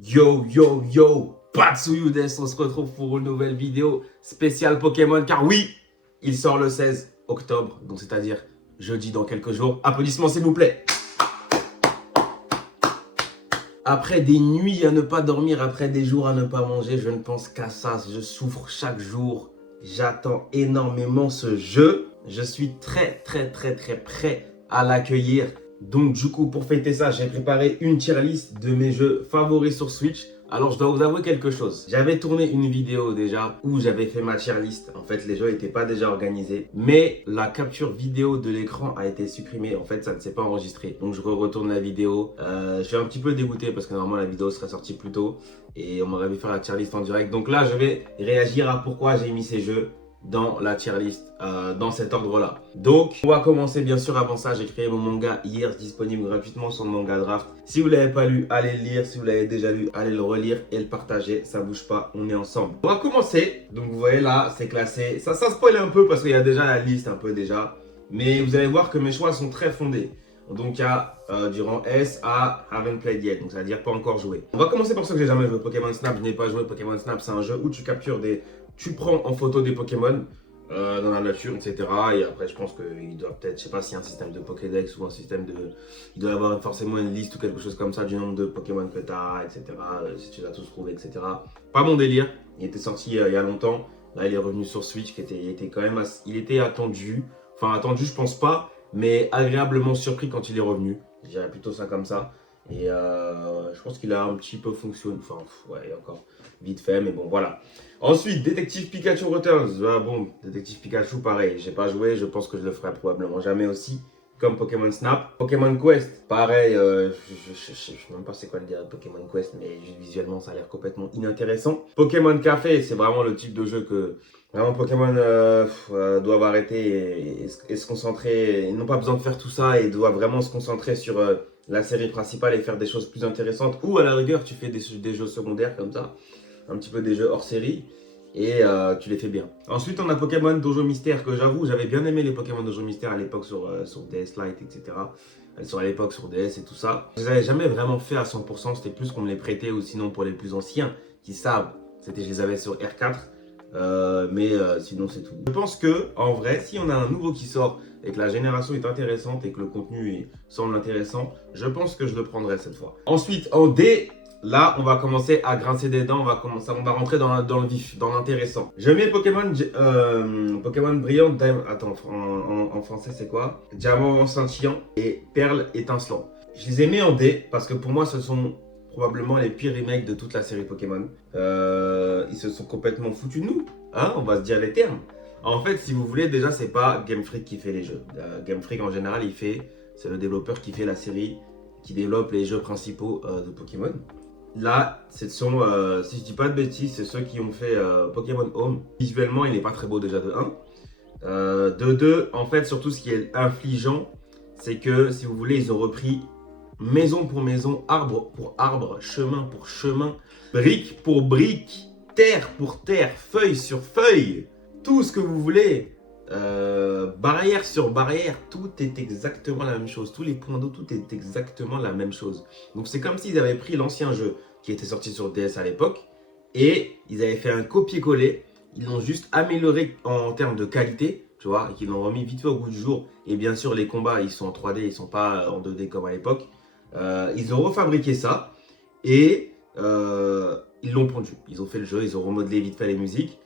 Yo, yo, yo, Patsuyudes, on se retrouve pour une nouvelle vidéo spéciale Pokémon, car oui, il sort le 16 octobre, donc c'est-à-dire jeudi dans quelques jours. Applaudissements s'il vous plaît. Après des nuits à ne pas dormir, après des jours à ne pas manger, je ne pense qu'à ça, je souffre chaque jour. J'attends énormément ce jeu. Je suis très prêt à l'accueillir. Donc du coup, pour fêter ça, j'ai préparé une tier list de mes jeux favoris sur Switch. Alors je dois vous avouer quelque chose. J'avais tourné une vidéo déjà où j'avais fait ma tier list. En fait, les jeux n'étaient pas déjà organisés. Mais la capture vidéo de l'écran a été supprimée. En fait, ça ne s'est pas enregistré. Donc je retourne la vidéo. Je suis un petit peu dégoûté parce que normalement la vidéo serait sortie plus tôt. Et on m'aurait vu faire la tier list en direct. Donc là, je vais réagir à pourquoi j'ai mis ces jeux dans la tier list, dans cet ordre-là. Donc, on va commencer bien sûr. Avant ça, j'ai créé mon manga hier, disponible gratuitement sur le Manga Draft. Si vous ne l'avez pas lu, allez le lire. Si vous l'avez déjà lu, allez le relire et le partager. Ça bouge pas, on est ensemble. On va commencer. Donc, vous voyez là, c'est classé. Ça spoil un peu parce qu'il y a déjà la liste un peu déjà. Mais vous allez voir que mes choix sont très fondés. Donc, il y a du rang S à Haven't Played Yet. Donc, ça veut dire pas encore joué. On va commencer par ceux que j'ai jamais joué. Pokémon Snap, je n'ai pas joué. Pokémon Snap, c'est un jeu où tu captures des... Tu prends en photo des Pokémon dans la nature, etc. Et après, je pense qu'il doit peut-être, je sais pas s'il y a un système de Pokédex ou un système de... Il doit y avoir forcément une liste ou quelque chose comme ça du nombre de Pokémon que tu as, etc. Si tu les as tous trouvés, etc. Pas mon délire. Il était sorti il y a longtemps. Là, il est revenu sur Switch, il était quand même il était attendu. Enfin, attendu, je pense pas, mais agréablement surpris quand il est revenu. Je dirais plutôt ça comme ça. Et je pense qu'il a un petit peu fonctionné. Enfin, ouais, encore vite fait, mais bon, voilà. Ensuite, Détective Pikachu Returns. Ah bon, Détective Pikachu, pareil. J'ai pas joué, je pense que je le ferai probablement jamais aussi. Comme Pokémon Snap. Pokémon Quest, pareil. Je sais même pas c'est quoi le dire de Pokémon Quest, mais juste visuellement, ça a l'air complètement inintéressant. Pokémon Café, c'est vraiment le type de jeu que vraiment Pokémon doivent arrêter et se concentrer. Ils n'ont pas besoin de faire tout ça et doivent vraiment se concentrer sur la série principale et faire des choses plus intéressantes. Ou à la rigueur, tu fais des jeux secondaires comme ça. Un petit peu des jeux hors série et tu les fais bien. Ensuite, on a Pokémon Dojo Mystère que j'avoue, j'avais bien aimé les Pokémon Dojo Mystère à l'époque sur DS Lite, etc. Sur à l'époque sur DS et tout ça. Je les avais jamais vraiment fait à 100%, c'était plus qu'on me les prêtait ou sinon pour les plus anciens qui savent, c'était je les avais sur R4. Mais sinon c'est tout. Je pense que en vrai, si on a un nouveau qui sort et que la génération est intéressante et que le contenu semble intéressant, je pense que je le prendrai cette fois. Ensuite, en D, là, on va commencer à grincer des dents, on va rentrer dans le vif, dans l'intéressant. Je mets Pokémon Brillant, attends, en français c'est quoi? Diamant scintillant et Perle étincelant. Je les ai mis en D parce que pour moi ce sont probablement les pires remakes de toute la série Pokémon. Ils se sont complètement foutus de nous, hein, on va se dire les termes. En fait, si vous voulez, déjà c'est pas Game Freak qui fait les jeux. Game Freak en général, c'est le développeur qui fait la série, qui développe les jeux principaux de Pokémon. Là, ce sont, si je dis pas de bêtises, c'est ceux qui ont fait Pokémon Home. Visuellement, il n'est pas très beau déjà de 1. De 2, en fait, surtout ce qui est infligeant, c'est que, si vous voulez, ils ont repris maison pour maison, arbre pour arbre, chemin pour chemin, brique pour brique, terre pour terre, feuille sur feuille, tout ce que vous voulez. Barrière sur barrière, tout est exactement la même chose. Tous les points d'eau, tout est exactement la même chose. Donc c'est comme s'ils avaient pris l'ancien jeu qui était sorti sur DS à l'époque et ils avaient fait un copier-coller. Ils l'ont juste amélioré en termes de qualité, tu vois, et qu'ils l'ont remis vite fait au goût du jour. Et bien sûr, les combats, ils sont en 3D, ils sont pas en 2D comme à l'époque. Ils ont refabriqué ça et ils l'ont pondu. Ils ont fait le jeu, ils ont remodelé vite fait les musiques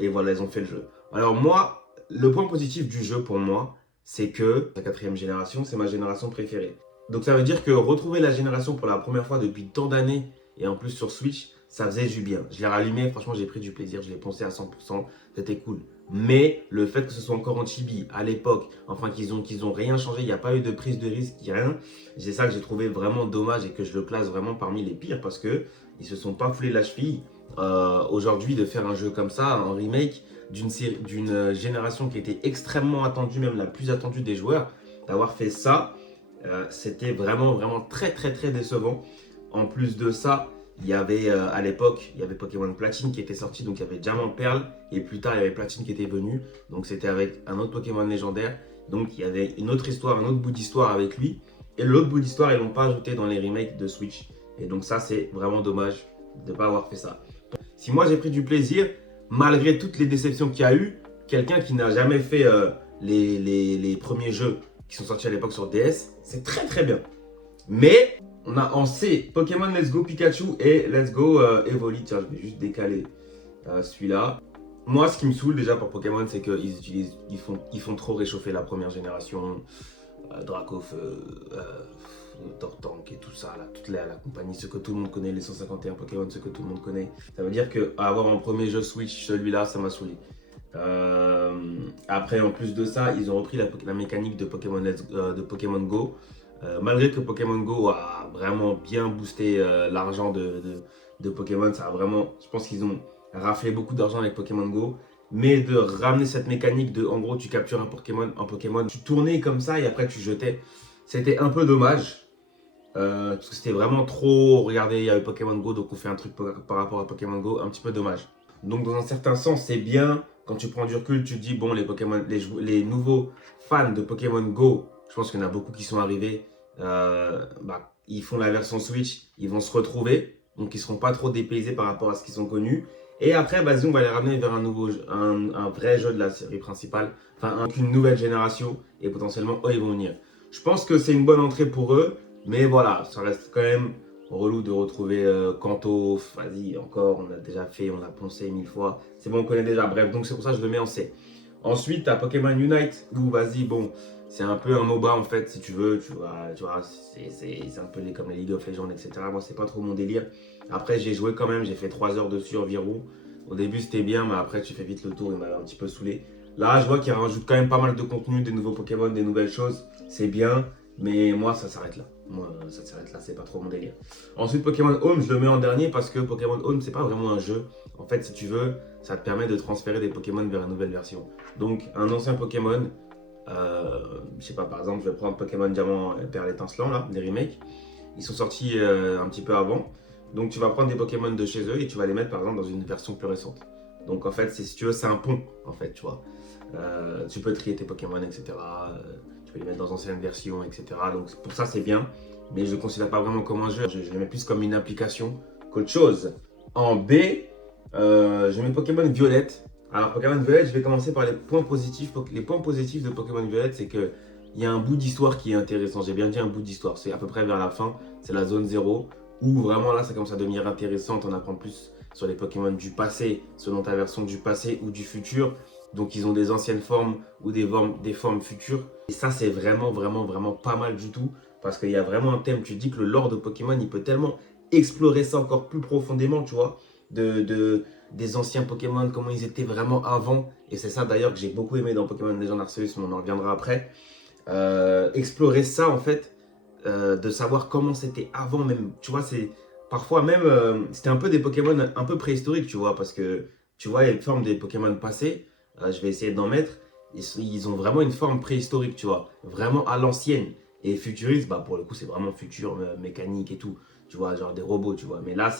et voilà, ils ont fait le jeu. Alors moi, le point positif du jeu pour moi, c'est que la 4e génération, c'est ma génération préférée. Donc ça veut dire que retrouver la génération pour la première fois depuis tant d'années, et en plus sur Switch, ça faisait du bien. Je l'ai rallumé, franchement j'ai pris du plaisir, je l'ai poncé à 100%, c'était cool. Mais le fait que ce soit encore en chibi à l'époque, enfin qu'ils ont rien changé, il n'y a pas eu de prise de risque, rien. C'est ça que j'ai trouvé vraiment dommage et que je le classe vraiment parmi les pires parce que ils se sont pas foulés la cheville aujourd'hui de faire un jeu comme ça, un remake d'une génération qui était extrêmement attendue, même la plus attendue des joueurs. D'avoir fait ça, c'était vraiment très décevant. En plus de ça, il y avait à l'époque, il y avait Pokémon Platine qui était sorti, donc il y avait Diamant Perle, et plus tard il y avait Platine qui était venu, donc c'était avec un autre Pokémon légendaire, donc il y avait une autre histoire, un autre bout d'histoire avec lui, et l'autre bout d'histoire ils l'ont pas ajouté dans les remakes de Switch, Et donc ça, c'est vraiment dommage de ne pas avoir fait ça. Si moi, j'ai pris du plaisir, malgré toutes les déceptions qu'il y a eu, quelqu'un qui n'a jamais fait les premiers jeux qui sont sortis à l'époque sur DS, c'est très très bien. Mais on sait Pokémon Let's Go Pikachu et Let's Go Evoli. Tiens, je vais juste décaler celui-là. Moi, ce qui me saoule déjà pour Pokémon, c'est qu'ils font trop réchauffer la première génération. Dracof, Tortank et tout ça, là, toute la compagnie, ce que tout le monde connaît, les 151 Pokémon, ce que tout le monde connaît. Ça veut dire qu'avoir un premier jeu Switch, celui-là, ça m'a saoulé. Après, en plus de ça, ils ont repris la mécanique de de Pokémon Go. Malgré que Pokémon Go a vraiment bien boosté l'argent de Pokémon, ça a vraiment, je pense qu'ils ont raflé beaucoup d'argent avec Pokémon Go. Mais de ramener cette mécanique de, en gros, tu captures un Pokémon, tu tournais comme ça et après tu jetais, c'était un peu dommage. Parce que c'était vraiment trop, regardez, il y a eu Pokémon Go, donc on fait un truc par rapport à Pokémon Go, un petit peu dommage. Donc dans un certain sens, c'est bien, quand tu prends du recul, tu te dis, bon, les nouveaux fans de Pokémon Go, je pense qu'il y en a beaucoup qui sont arrivés, ils font la version Switch, ils vont se retrouver, donc ils ne seront pas trop dépaysés par rapport à ce qu'ils ont connu. Et après, vas-y, on va les ramener vers un vrai jeu de la série principale, enfin une nouvelle génération, et potentiellement, eux, ils vont venir. Je pense que c'est une bonne entrée pour eux, mais voilà, ça reste quand même relou de retrouver Kanto. Vas-y, encore, on l'a déjà fait, on l'a poncé 1000 fois. C'est bon, on connaît déjà. Bref, donc c'est pour ça que je le mets en C. Ensuite, tu as Pokémon Unite, où vas-y, bon, c'est un peu un MOBA en fait, si tu veux. Tu vois c'est un peu comme les League of Legends, etc. Moi, c'est pas trop mon délire. Après, j'ai joué quand même, j'ai fait 3 heures dessus environ. Au début, c'était bien, mais après, tu fais vite le tour, il m'a un petit peu saoulé. Là, je vois qu'il rajoute quand même pas mal de contenu, des nouveaux Pokémon, des nouvelles choses. C'est bien, mais moi, ça s'arrête là. Moi, ça s'arrête là, c'est pas trop mon délire. Ensuite, Pokémon Home, je le mets en dernier parce que Pokémon Home, c'est pas vraiment un jeu. En fait, si tu veux, ça te permet de transférer des Pokémon vers une nouvelle version. Donc, un ancien Pokémon, je sais pas, par exemple, je vais prendre Pokémon Diamant Perle étincelant, là, des remakes. Ils sont sortis un petit peu avant. Donc, tu vas prendre des Pokémon de chez eux et tu vas les mettre, par exemple, dans une version plus récente. Donc, en fait, si tu veux, c'est un pont, en fait, tu vois. Tu peux trier tes Pokémon, etc. Tu peux les mettre dans anciennes versions, etc. Donc, pour ça, c'est bien. Mais je ne le considère pas vraiment comme un jeu. Je le mets plus comme une application qu'autre chose. En B, je mets Pokémon Violette. Alors, Pokémon Violette, je vais commencer par les points positifs. Les points positifs de Pokémon Violette, c'est qu'il y a un bout d'histoire qui est intéressant. J'ai bien dit un bout d'histoire. C'est à peu près vers la fin. C'est la zone 0. Où vraiment là, ça commence à devenir intéressant. On apprend plus sur les Pokémon du passé, selon ta version du passé ou du futur. Donc, ils ont des anciennes formes ou des formes futures. Et ça, c'est vraiment, vraiment, vraiment pas mal du tout. Parce qu'il y a vraiment un thème. Tu dis que le lore de Pokémon, il peut tellement explorer ça encore plus profondément, tu vois. Des anciens Pokémon, comment ils étaient vraiment avant. Et c'est ça d'ailleurs que j'ai beaucoup aimé dans Pokémon Legend Arceus, mais on en reviendra après. Explorer ça, en fait, de savoir comment c'était avant même. Tu vois, c'est parfois même, c'était un peu des Pokémon un peu préhistoriques, tu vois. Parce que, tu vois, il y a une forme des Pokémon passés. Je vais essayer d'en mettre. Ils ont vraiment une forme préhistorique, tu vois. Vraiment à l'ancienne. Et futuriste, bah pour le coup, c'est vraiment futur, mécanique et tout. Tu vois, genre des robots, tu vois. Mais là,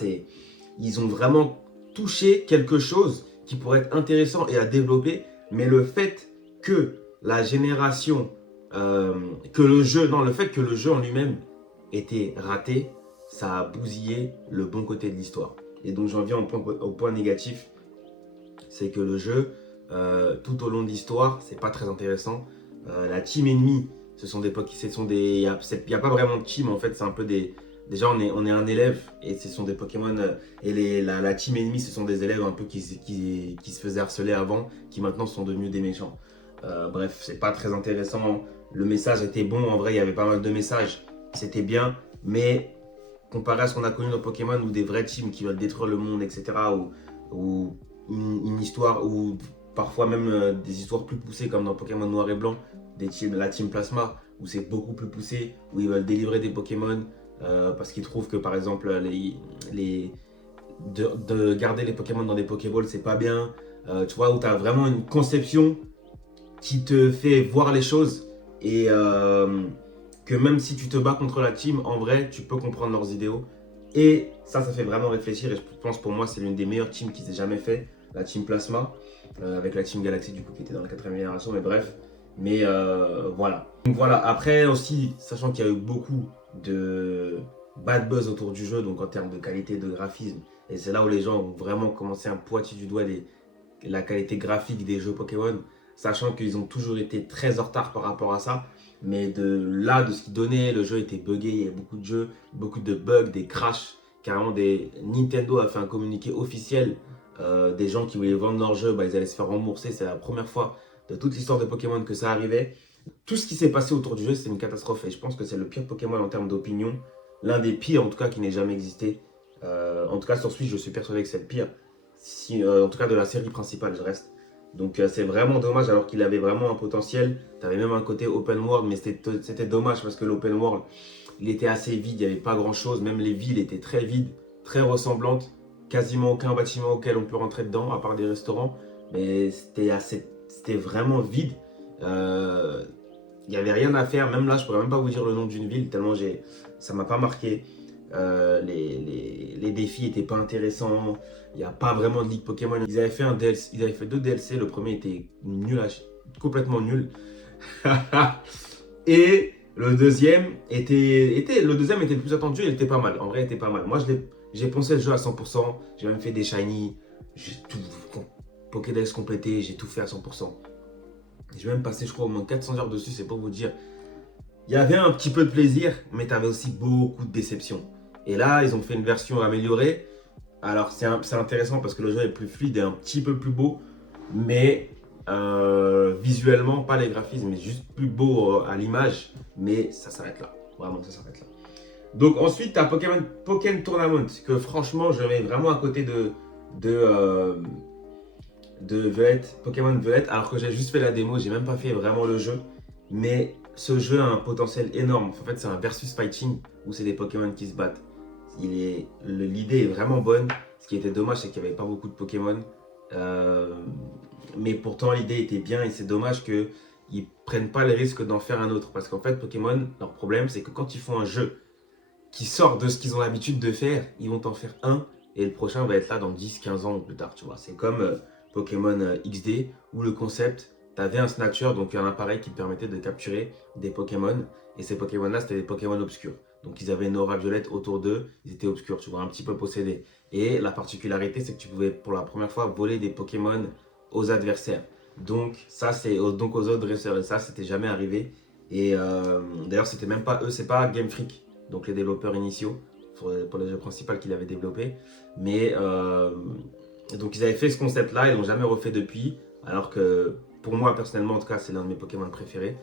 ils ont vraiment touché quelque chose qui pourrait être intéressant et à développer. Mais le fait que la génération, le fait que le jeu en lui-même était raté, ça a bousillé le bon côté de l'histoire. Et donc, j'en viens au point négatif. C'est que le jeu, tout au long de l'histoire, c'est pas très intéressant. La team ennemie, il n'y a pas vraiment de team en fait, c'est un peu des. Déjà, on est un élève et ce sont des Pokémon. Et la team ennemie, ce sont des élèves un peu qui se faisaient harceler avant, qui maintenant sont devenus des méchants. Bref, c'est pas très intéressant. Le message était bon, en vrai, il y avait pas mal de messages. C'était bien, mais comparé à ce qu'on a connu dans Pokémon, ou des vrais teams qui veulent détruire le monde, etc., ou une histoire, ou parfois même des histoires plus poussées comme dans Pokémon Noir et Blanc, la team Plasma, où c'est beaucoup plus poussé, où ils veulent délivrer des Pokémon parce qu'ils trouvent que par exemple de garder les Pokémon dans des Pokéballs, c'est pas bien. Tu vois, où tu as vraiment une conception qui te fait voir les choses et que même si tu te bats contre la team, en vrai, tu peux comprendre leurs idéaux. Et ça fait vraiment réfléchir. Et je pense pour moi, c'est l'une des meilleures teams qui s'est jamais fait, la team Plasma, avec la team Galaxy du coup qui était dans la 4ème génération. Mais bref, voilà. Donc voilà. Après aussi, sachant qu'il y a eu beaucoup bad buzz autour du jeu, donc en termes de qualité de graphisme. Et c'est là où les gens ont vraiment commencé à pointer du doigt la qualité graphique des jeux Pokémon, sachant qu'ils ont toujours été très en retard par rapport à ça. Mais de ce qu'ils donnaient, le jeu était buggé, il y avait beaucoup de jeux, beaucoup de bugs, des crashs. Carrément, Nintendo a fait un communiqué officiel. Des gens qui voulaient vendre leur jeu, ils allaient se faire rembourser. C'est la première fois de toute l'histoire de Pokémon que ça arrivait. Tout ce qui s'est passé autour du jeu, c'est une catastrophe. Et je pense que c'est le pire Pokémon en termes d'opinion. L'un des pires, en tout cas, qui n'ait jamais existé. En tout cas, sur Switch, je suis persuadé que c'est le pire. En tout cas, de la série principale, je reste. Donc, c'est vraiment dommage, alors qu'il avait vraiment un potentiel. Tu avais même un côté open world, mais c'était dommage parce que l'open world, il était assez vide. Il n'y avait pas grand-chose. Même les villes étaient très vides, très ressemblantes. Quasiment aucun bâtiment auquel on peut rentrer dedans, à part des restaurants. Mais c'était vraiment vide. Il n'y avait rien à faire. Même là, je ne pourrais même pas vous dire le nom d'une ville, tellement ça ne m'a pas marqué. Les défis n'étaient pas intéressants. Il n'y a pas vraiment de ligue Pokémon. Ils avaient fait ils avaient fait 2 DLC. Le premier était nul, complètement nul. Et le deuxième était le plus attendu. Il était pas mal. En vrai, il était pas mal. Moi, j'ai poncé le jeu à 100%. J'ai même fait des shiny. J'ai tout Pokédex complété. J'ai tout fait à 100%. J'ai même passé, je crois, au moins 400 heures dessus. C'est pour vous dire. Il y avait un petit peu de plaisir, mais tu avais aussi beaucoup de déception. Et là, ils ont fait une version améliorée. Alors, c'est intéressant parce que le jeu est plus fluide et un petit peu plus beau. Mais visuellement, pas les graphismes, mais juste plus beau à l'image. Mais ça s'arrête là. Vraiment, ça s'arrête là. Donc ensuite, tu as Pokémon Tournament, que franchement, je mets vraiment à côté de Violette, Pokémon Violette, alors que j'ai juste fait la démo, j'ai même pas fait vraiment le jeu. Mais ce jeu a un potentiel énorme. En fait, c'est un versus fighting où c'est des Pokémon qui se battent. L'idée est vraiment bonne. Ce qui était dommage, c'est qu'il n'y avait pas beaucoup de Pokémon. Mais pourtant, l'idée était bien et c'est dommage qu'ils ne prennent pas le risque d'en faire un autre. Parce qu'en fait, Pokémon, leur problème, c'est que quand ils font un jeu qui sort de ce qu'ils ont l'habitude de faire, ils vont en faire un et le prochain va être là dans 10-15 ans ou plus tard. Tu vois. C'est comme Pokémon XD où le concept, tu avais un Snatcher, donc un appareil qui te permettait de capturer des Pokémon. Et ces Pokémon-là, c'était des Pokémon obscurs. Donc ils avaient une aura violette autour d'eux, ils étaient obscurs, tu vois, un petit peu possédés. Et la particularité, c'est que tu pouvais pour la première fois voler des Pokémon aux adversaires. Donc ça, donc aux autres dresseurs. Et ça, c'était jamais arrivé. Et d'ailleurs, c'était même pas eux, c'est pas Game Freak, donc les développeurs initiaux pour les jeux principaux qu'ils avaient développés. Mais donc ils avaient fait ce concept-là, ils l'ont jamais refait depuis. Alors que pour moi, personnellement, en tout cas, c'est l'un de mes Pokémon préférés.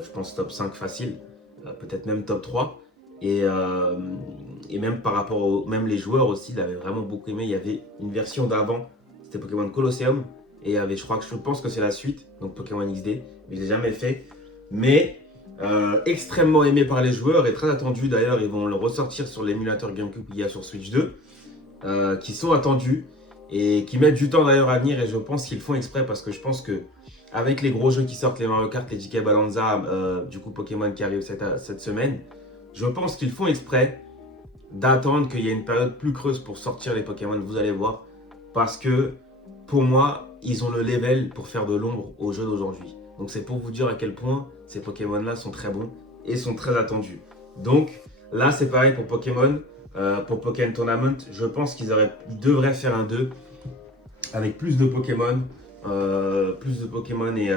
Je pense top 5 facile, peut-être même top 3. Et même par rapport même les joueurs aussi l'avaient vraiment beaucoup aimé. Il y avait une version d'avant, c'était Pokémon Colosseum. Et il y avait, je pense que c'est la suite, donc Pokémon XD, mais je l'ai jamais fait. Mais extrêmement aimé par les joueurs et très attendu. D'ailleurs, ils vont le ressortir sur l'émulateur GameCube qu'il y a sur Switch 2, qui sont attendus et qui mettent du temps d'ailleurs à venir. Et je pense qu'ils font exprès parce que je pense que avec les gros jeux qui sortent, les Mario Kart, les JK Balanza, du coup Pokémon qui arrive cette semaine, je pense qu'ils font exprès d'attendre qu'il y ait une période plus creuse pour sortir les Pokémon, vous allez voir. Parce que, pour moi, ils ont le level pour faire de l'ombre aux jeux d'aujourd'hui. Donc c'est pour vous dire à quel point ces Pokémon-là sont très bons et sont très attendus. Donc là, c'est pareil pour Pokémon. Pour Pokémon Tournament, je pense qu'ils devraient faire un 2 avec plus de Pokémon. Et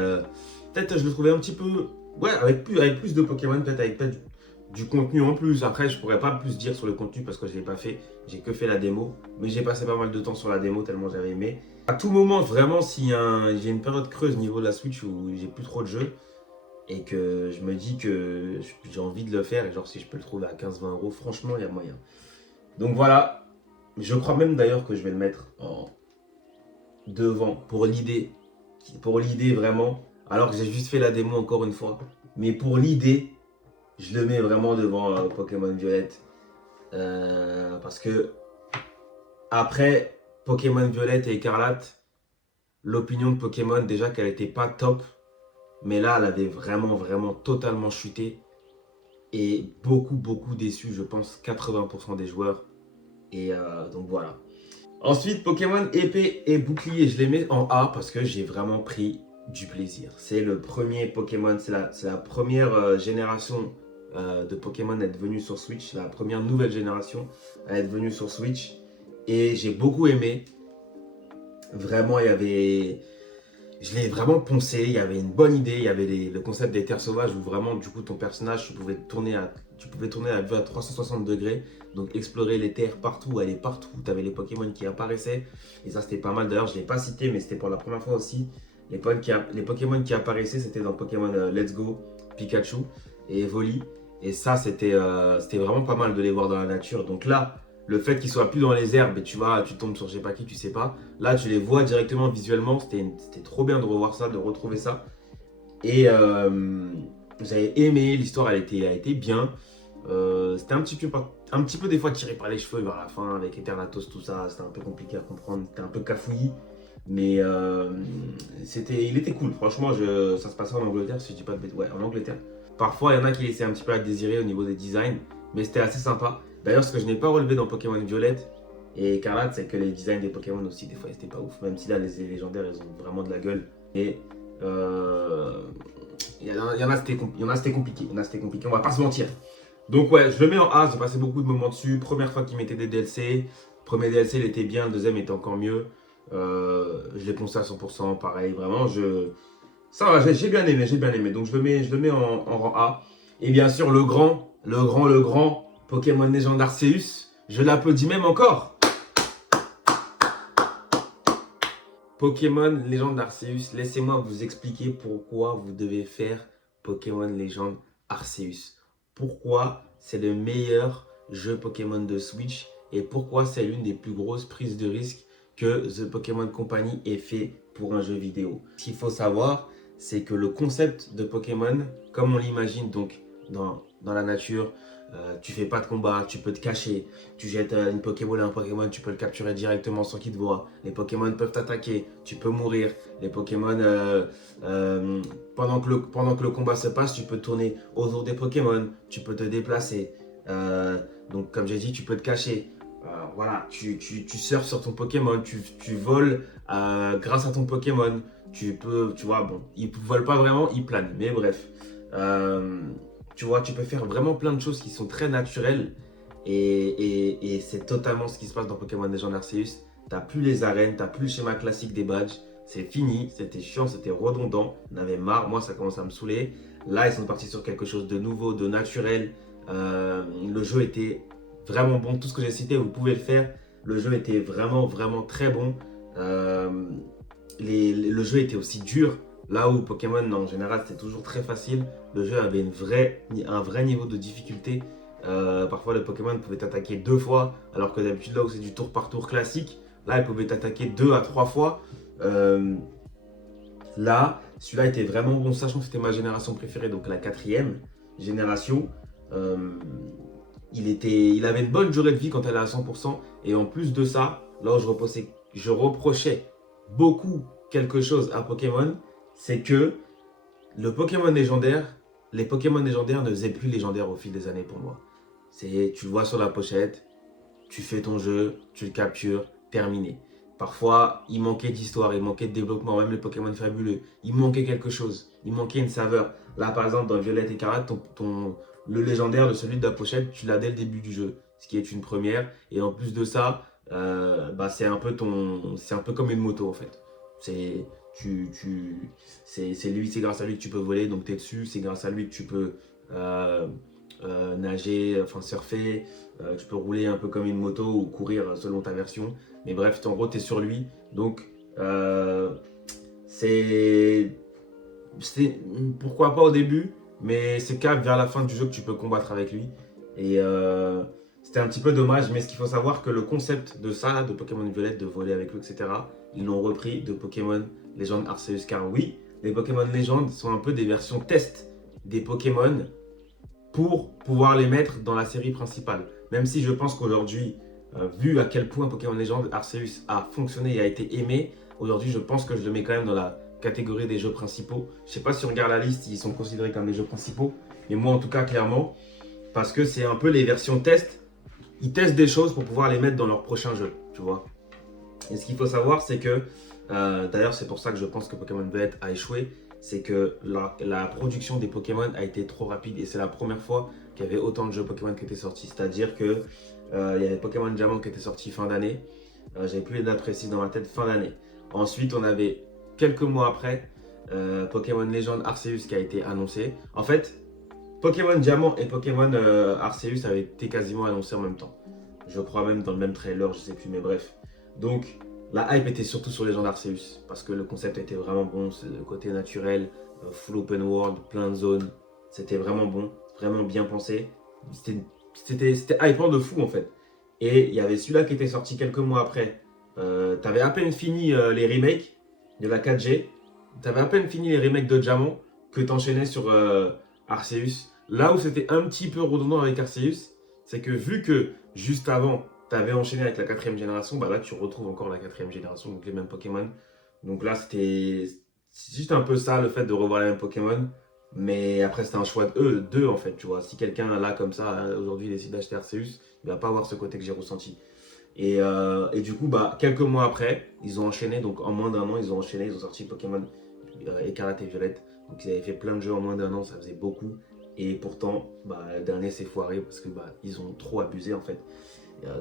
peut-être je le trouvais un petit peu... Ouais, avec plus de Pokémon, peut-être du contenu en plus. Après, je pourrais pas plus dire sur le contenu parce que je l'ai pas fait. J'ai que fait la démo. Mais j'ai passé pas mal de temps sur la démo tellement j'avais aimé. À tout moment, vraiment, si j'ai une période creuse au niveau de la Switch où j'ai plus trop de jeux et que je me dis que j'ai envie de le faire, et genre si je peux le trouver à 15-20 euros, franchement, il y a moyen. Donc voilà. Je crois même d'ailleurs que je vais le mettre en devant pour l'idée. Pour l'idée vraiment. Alors que j'ai juste fait la démo encore une fois. Mais pour l'idée, je le mets vraiment devant Pokémon Violette. Parce que après Pokémon Violette et Écarlate, l'opinion de Pokémon, déjà qu'elle n'était pas top. Mais là, elle avait vraiment, vraiment totalement chuté. Et beaucoup, beaucoup déçu, je pense 80% des joueurs. Et donc voilà. Ensuite, Pokémon épée et bouclier, je les mets en A parce que j'ai vraiment pris du plaisir. C'est le premier Pokémon, c'est la première génération de Pokémon à être venue sur Switch, la première nouvelle génération à être venue sur Switch. Et j'ai beaucoup aimé. Vraiment, je l'ai vraiment poncé, il y avait une bonne idée, il y avait le concept des terres sauvages où vraiment, du coup, ton personnage, tu pouvais tourner à vue à 360 degrés, donc explorer les terres partout, aller partout, tu avais les Pokémon qui apparaissaient, et ça c'était pas mal. D'ailleurs, je ne l'ai pas cité, mais c'était pour la première fois aussi. Les Pokémon qui apparaissaient, c'était dans Pokémon Let's Go, Pikachu et Evoli, et ça c'était vraiment pas mal de les voir dans la nature. Donc là, le fait qu'ils soient plus dans les herbes et tu tombes sur je sais pas qui, tu sais pas. Là, tu les vois directement visuellement. C'était trop bien de revoir ça, de retrouver ça. Et j'avais aimé, l'histoire elle était bien. C'était un petit peu des fois tiré par les cheveux vers la fin avec Eternatus, tout ça. C'était un peu compliqué à comprendre, c'était un peu cafouillis. Mais il était cool. Franchement, ça se passait en Angleterre, si je dis pas de bêtises. Ouais, en Angleterre. Parfois, il y en a qui laissaient un petit peu à désirer au niveau des designs. Mais c'était assez sympa. D'ailleurs, ce que je n'ai pas relevé dans Pokémon Violette et Écarlate, c'est que les designs des Pokémon aussi, des fois, ils étaient pas ouf. Même si là, les légendaires, ils ont vraiment de la gueule. Et il y en a, c'était compliqué. Il y en a, c'était compliqué. On va pas se mentir. Donc, ouais, je le mets en A. J'ai passé beaucoup de moments dessus. Première fois qu'ils mettaient des DLC. Premier DLC, il était bien. Le deuxième était encore mieux. Je l'ai poncé à 100%. Pareil, vraiment, ça va, j'ai bien aimé, j'ai bien aimé. Donc, je le mets en rang A. Et bien sûr, le grand Pokémon légende Arceus. Je l'applaudis même encore. Pokémon légende Arceus. Laissez-moi vous expliquer pourquoi vous devez faire Pokémon légende Arceus. Pourquoi c'est le meilleur jeu Pokémon de Switch et pourquoi c'est l'une des plus grosses prises de risque que The Pokémon Company ait fait pour un jeu vidéo. Ce qu'il faut savoir, c'est que le concept de Pokémon, comme on l'imagine donc dans la nature, tu fais pas de combat, tu peux te cacher, tu jettes une Pokéball à un Pokémon, tu peux le capturer directement sans qu'il te voie. Les Pokémon peuvent t'attaquer, tu peux mourir. Les Pokémon, pendant que le combat se passe, tu peux tourner autour des Pokémon, tu peux te déplacer. Donc comme j'ai dit, tu peux te cacher. Voilà, tu surfes sur ton Pokémon, tu voles grâce à ton Pokémon. Tu vois, bon, ils ne volent pas vraiment, ils planent. Mais bref. Tu vois, tu peux faire vraiment plein de choses qui sont très naturelles et c'est totalement ce qui se passe dans Pokémon Legends Arceus. T'as plus les arènes, t'as plus le schéma classique des badges. C'est fini, c'était chiant, c'était redondant. On avait marre, moi ça commence à me saouler. Là, ils sont partis sur quelque chose de nouveau, de naturel. Le jeu était vraiment bon. Tout ce que j'ai cité, vous pouvez le faire. Le jeu était vraiment, vraiment très bon. Le jeu était aussi dur. Là où Pokémon, en général, c'était toujours très facile. Le jeu avait un vrai niveau de difficulté. Parfois, le Pokémon pouvait t'attaquer 2 fois, alors que d'habitude, là où c'est du tour par tour classique, là, il pouvait t'attaquer 2 à 3 fois. Là, celui-là était vraiment bon, sachant que c'était ma génération préférée, donc la 4e génération. Il avait une bonne durée de vie quand elle est à 100%. Et en plus de ça, là où je reprochais beaucoup quelque chose à Pokémon, c'est que les Pokémon légendaires ne faisaient plus légendaires au fil des années pour moi. Tu le vois sur la pochette, tu fais ton jeu, tu le captures, terminé. Parfois, il manquait d'histoire, il manquait de développement, même les Pokémon fabuleux. Il manquait quelque chose, il manquait une saveur. Là, par exemple, dans Violette et Écarlate, le légendaire de celui de la pochette, tu l'as dès le début du jeu, ce qui est une première. Et en plus de ça, c'est un peu comme une moto en fait. C'est c'est grâce à lui que tu peux voler, donc tu es dessus. C'est grâce à lui que tu peux nager, enfin surfer. Tu peux rouler un peu comme une moto ou courir selon ta version. Mais bref, en gros, tu es sur lui. Donc, c'est pourquoi pas au début, mais c'est qu'à vers la fin du jeu que tu peux combattre avec lui. Et c'était un petit peu dommage, mais ce qu'il faut savoir que le concept de ça, de Pokémon Violette, de voler avec lui, etc., ils l'ont repris de Pokémon Legend Arceus. Car oui, les Pokémon Legend sont un peu des versions test des Pokémon pour pouvoir les mettre dans la série principale. Même si je pense qu'aujourd'hui, vu à quel point Pokémon Legend Arceus a fonctionné et a été aimé, aujourd'hui je pense que je le mets quand même dans la catégorie des jeux principaux. Je sais pas si on regarde la liste, ils sont considérés comme des jeux principaux, mais moi en tout cas clairement, parce que c'est un peu les versions test. Ils testent des choses pour pouvoir les mettre dans leur prochain jeu, tu vois. Et ce qu'il faut savoir, c'est que, d'ailleurs c'est pour ça que je pense que Pokémon Violet a échoué, c'est que la production des Pokémon a été trop rapide et c'est la première fois qu'il y avait autant de jeux Pokémon qui étaient sortis. C'est-à-dire que il y avait Pokémon Diamant qui était sorti fin d'année. J'avais plus les dates précises dans ma tête, fin d'année. Ensuite, on avait quelques mois après Pokémon Legend Arceus qui a été annoncé. En fait, Pokémon Diamant et Pokémon Arceus avaient été quasiment annoncés en même temps. Je crois même dans le même trailer, je sais plus, mais bref. Donc, la hype était surtout sur Legend Arceus parce que le concept était vraiment bon, c'est le côté naturel, full open world, plein de zones. C'était vraiment bon, vraiment bien pensé. C'était hypant de fou en fait. Et il y avait celui-là qui était sorti quelques mois après. T'avais à peine fini les remakes de la 4G. T'avais à peine fini les remakes de Diamant que t'enchaînais sur Arceus. Là où c'était un petit peu redondant avec Arceus, c'est que vu que juste avant, t'avais enchaîné avec la 4ème génération, bah là tu retrouves encore la 4ème génération, donc les mêmes Pokémon. Donc là c'est juste un peu ça, le fait de revoir les mêmes Pokémon. Mais après c'était un choix de eux, d'eux en fait, tu vois. Si quelqu'un là comme ça, aujourd'hui décide d'acheter Arceus, il va pas avoir ce côté que j'ai ressenti. Et du coup, bah, quelques mois après, ils ont enchaîné, donc en moins d'un an, ils ont enchaîné, ils ont sorti Pokémon Écarlate et Violette. Donc ils avaient fait plein de jeux en moins d'un an, ça faisait beaucoup. Et pourtant, bah, le dernier s'est foiré parce que bah, ils ont trop abusé en fait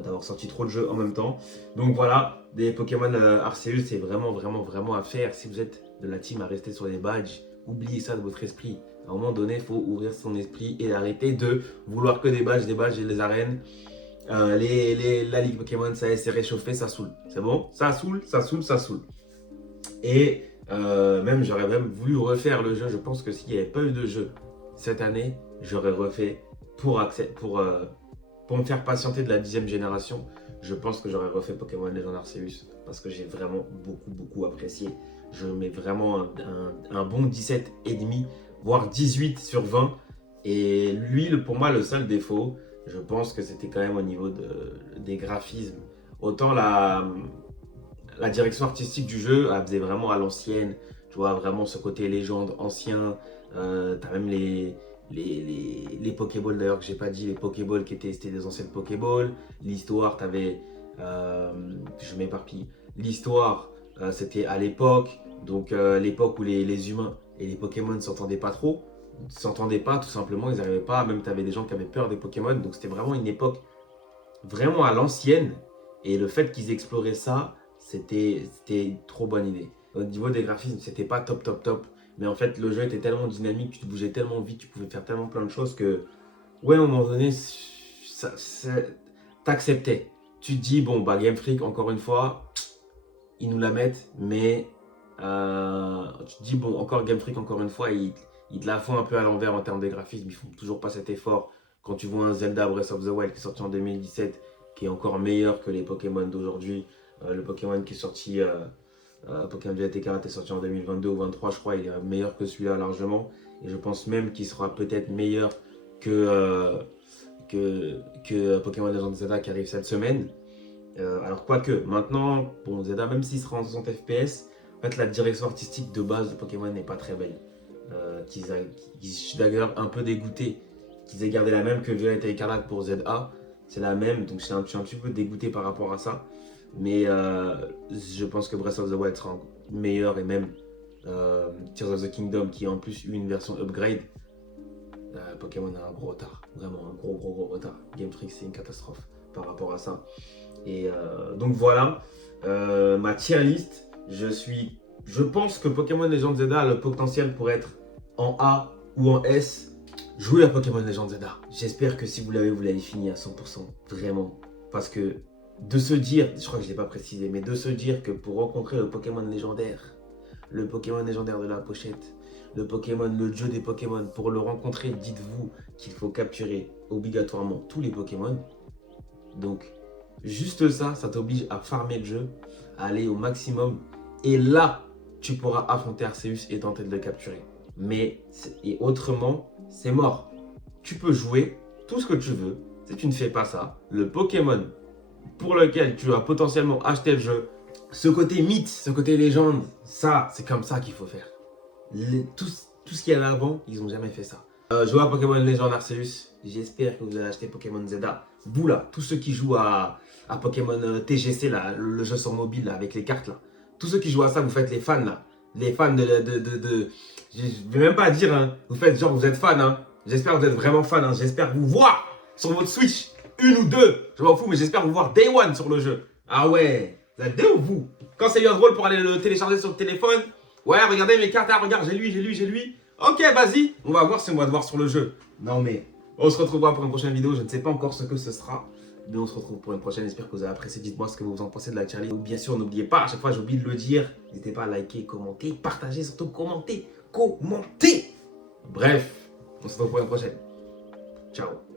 d'avoir sorti trop de jeux en même temps. Donc voilà, des Pokémon Arceus, c'est vraiment, vraiment, vraiment à faire. Si vous êtes de la team à rester sur les badges, oubliez ça de votre esprit. À un moment donné, il faut ouvrir son esprit et arrêter de vouloir que des badges et des arènes. La ligue Pokémon, ça s'est réchauffé, ça saoule. C'est bon? Ça saoule, ça saoule, ça saoule. Et même, j'aurais même voulu refaire le jeu. Je pense que s'il n'y avait pas eu de jeu cette année, j'aurais refait pour me faire patienter de la 10ème génération. Je pense que j'aurais refait Pokémon Legend Arceus parce que j'ai vraiment beaucoup, beaucoup apprécié. Je mets vraiment un bon 17,5, voire 18 sur 20. Et lui, pour moi, le seul défaut, je pense que c'était quand même au niveau des graphismes. Autant la direction artistique du jeu, elle faisait vraiment à l'ancienne. Tu vois, vraiment ce côté légende ancien. T'as même les Pokéballs d'ailleurs que j'ai pas dit, les Pokéballs c'était des anciennes Pokéballs. L'histoire, t'avais. Je m'éparpille. L'histoire, c'était à l'époque. Donc, l'époque où les humains et les Pokémon ne s'entendaient pas trop. Ils ne s'entendaient pas, tout simplement, ils n'arrivaient pas. Même, tu avais des gens qui avaient peur des Pokémon. Donc, c'était vraiment une époque vraiment à l'ancienne. Et le fait qu'ils exploraient ça, c'était une trop bonne idée. Au niveau des graphismes, c'était pas top, top, top. Mais en fait, le jeu était tellement dynamique, tu te bougeais tellement vite, tu pouvais faire tellement plein de choses que, ouais, à un moment donné, t'acceptais. Tu te dis, bon, bah, Game Freak, encore une fois, ils nous la mettent, mais tu te dis, bon, encore Game Freak, encore une fois, ils te la font un peu à l'envers en termes de graphisme, ils font toujours pas cet effort. Quand tu vois un Zelda Breath of the Wild qui est sorti en 2017, qui est encore meilleur que les Pokémon d'aujourd'hui, le Pokémon qui est sorti, Pokémon Violet et Écarlate est sorti en 2022 ou 2023, je crois, il est meilleur que celui-là largement. Et je pense même qu'il sera peut-être meilleur que Pokémon Legend Zelda qui arrive cette semaine. Alors quoique, maintenant, bon, Zelda, même s'il sera en 60 FPS, en fait, la direction artistique de base de Pokémon n'est pas très belle. Je suis d'ailleurs un peu dégoûté qu'ils aient gardé la même que Violet et Écarlate pour ZA. C'est la même, donc je suis un petit peu dégoûté par rapport à ça. Mais je pense que Breath of the Wild sera meilleur et même Tears of the Kingdom qui a en plus eu une version upgrade. Pokémon a un gros retard, vraiment un gros retard. Game Freak, c'est une catastrophe par rapport à ça. Et donc voilà, ma tier list, je pense que Pokémon Legend Zelda a le potentiel pour être en A ou en S. Jouez à Pokémon Legend Zelda. J'espère que si vous l'avez fini à 100%, vraiment. Parce que de se dire, je crois que je ne l'ai pas précisé, mais de se dire que pour rencontrer le Pokémon légendaire de la pochette, le jeu des Pokémon, pour le rencontrer, dites-vous qu'il faut capturer obligatoirement tous les Pokémon. Donc, juste ça, ça t'oblige à farmer le jeu, à aller au maximum. Et là, tu pourras affronter Arceus et tenter de le capturer. Mais, et autrement, c'est mort. Tu peux jouer tout ce que tu veux. Si tu ne fais pas ça, le Pokémon pour lequel tu vas potentiellement acheter le jeu, ce côté mythe, ce côté légende, ça, c'est comme ça qu'il faut faire. Tout ce qu'il y avait avant, ils n'ont jamais fait ça. Jouez à Pokémon Legend Arceus. J'espère que vous allez acheter Pokémon Zelda. Vous là, tous ceux qui jouent à Pokémon TGC, là, le jeu sur mobile là, avec les cartes là. Tous ceux qui jouent à ça, vous faites les fans là. Les fans de je vais même pas dire, hein. Vous faites genre, vous êtes fan, hein. J'espère que vous êtes vraiment fan. Hein. J'espère vous voir sur votre Switch. Une ou deux. Je m'en fous, mais j'espère vous voir Day One sur le jeu. Ah ouais. Vous êtes deux ou vous? Quand c'est eu un rôle pour aller le télécharger sur le téléphone. Ouais, regardez mes cartes. Ah, regarde, j'ai lui. Ok, vas-y. On va voir si on va te voir sur le jeu. Non, mais on se retrouvera pour une prochaine vidéo. Je ne sais pas encore ce que ce sera. Mais on se retrouve pour une prochaine. J'espère que vous avez apprécié. Dites-moi ce que vous en pensez de la tier list. Bien sûr, n'oubliez pas, à chaque fois j'oublie de le dire. N'hésitez pas à liker, commenter, partager, surtout commenter. Bref, on se retrouve pour une prochaine. Ciao.